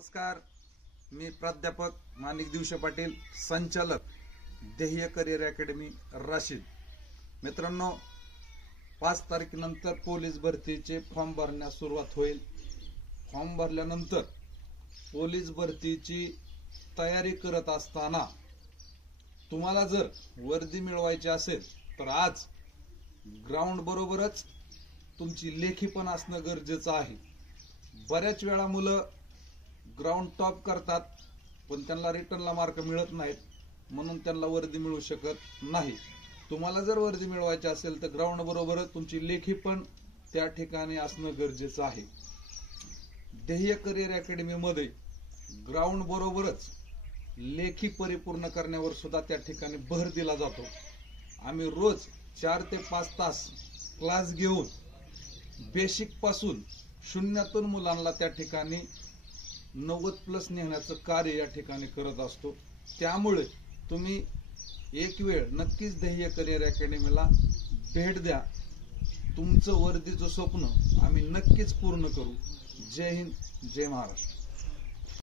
नमस्कार, मी प्राध्यापक माणिक दिवशे पाटील, संचालक ध्येय करिअर अकॅडमी राशीद. मित्रांनो, 5 तारखेनंतर पोलीस भरतीचे फॉर्म भरण्यास सुरुवात होईल. फॉर्म भरल्यानंतर पोलीस भरतीची तयारी करत असताना तुम्हाला जर वर्दी मिळवायची असेल तर आज ग्राउंड बरोबरच तुमची लेखी पण असणं गरजेचं आहे. बऱ्याच वेळा मुलं ग्राउंड टॉप करतात पण त्यांना रिटर्नला मार्क मिळत नाहीत, म्हणून त्यांना वर्दी मिळू शकत नाही. तुम्हाला जर वर्दी मिळवायची असेल तर ग्राउंड बरोबरच तुमची लेखी पण त्या ठिकाणी असणं गरजेचं आहे. ध्येय करिअर अकॅडमी मध्ये ग्राउंड बरोबरच लेखी परिपूर्ण करण्यावर सुद्धा त्या ठिकाणी भर दिला जातो. आम्ही रोज 4 ते 5 तास क्लास घेऊन बेसिक पासून शून्यातून मुलांना त्या ठिकाणी 90+ नेण्याचं कार्य या ठिकाणी करत असतो. त्यामुळे तुम्ही एक वेळ नक्कीच ध्येय करिअर अकॅडमीला भेट द्या. तुमचं वर्दीचं स्वप्न आम्ही नक्कीच पूर्ण करू. जय हिंद, जय महाराष्ट्र.